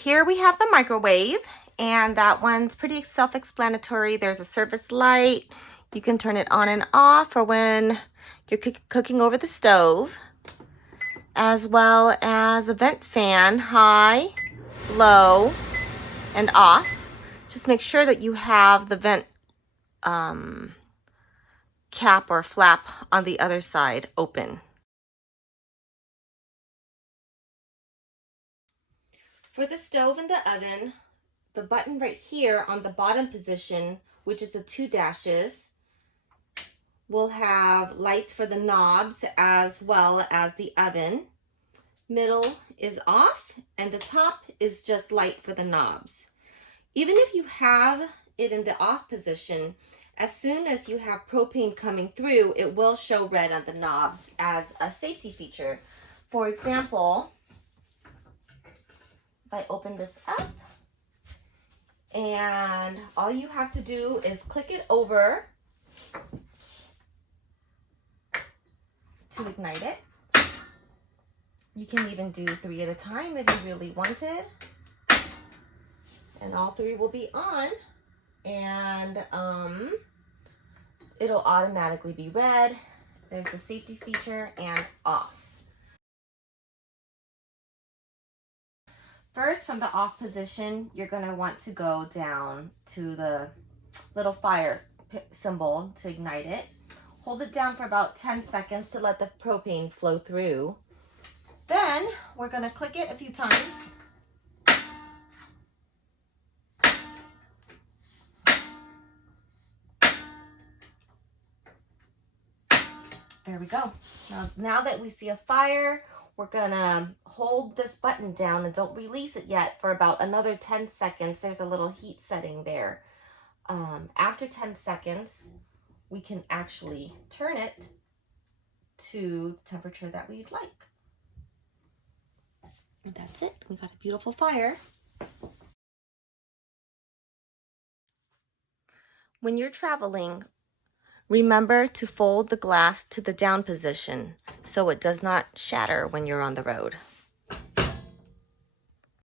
Here we have the microwave, and that one's pretty self-explanatory. There's a service light. You can turn it on and off for when you're cooking over the stove, as well as a vent fan, high, low, and off. Just make sure that you have the vent cap or flap on the other side open. For the stove and the oven, the button right here on the bottom position, which is the 2 dashes, will have lights for the knobs as well as the oven. Middle is off, and the top is just light for the knobs. Even if you have it in the off position, as soon as you have propane coming through, it will show red on the knobs as a safety feature. For example, if I open this up, and all you have to do is click it over to ignite it. You can even do 3 at a time if you really wanted. And all 3 will be on, and it'll automatically be red. There's the safety feature, and off. First, from the off position, you're going to want to go down to the little fire symbol to ignite it. Hold it down for about 10 seconds to let the propane flow through. Then we're going to click it a few times. There we go. Now that we see a fire, we're going to hold this button down and don't release it yet for about another 10 seconds. There's a little heat setting there. After 10 seconds, we can actually turn it to the temperature that we'd like. And that's it. We got a beautiful fire. When you're traveling, remember to fold the glass to the down position so it does not shatter when you're on the road.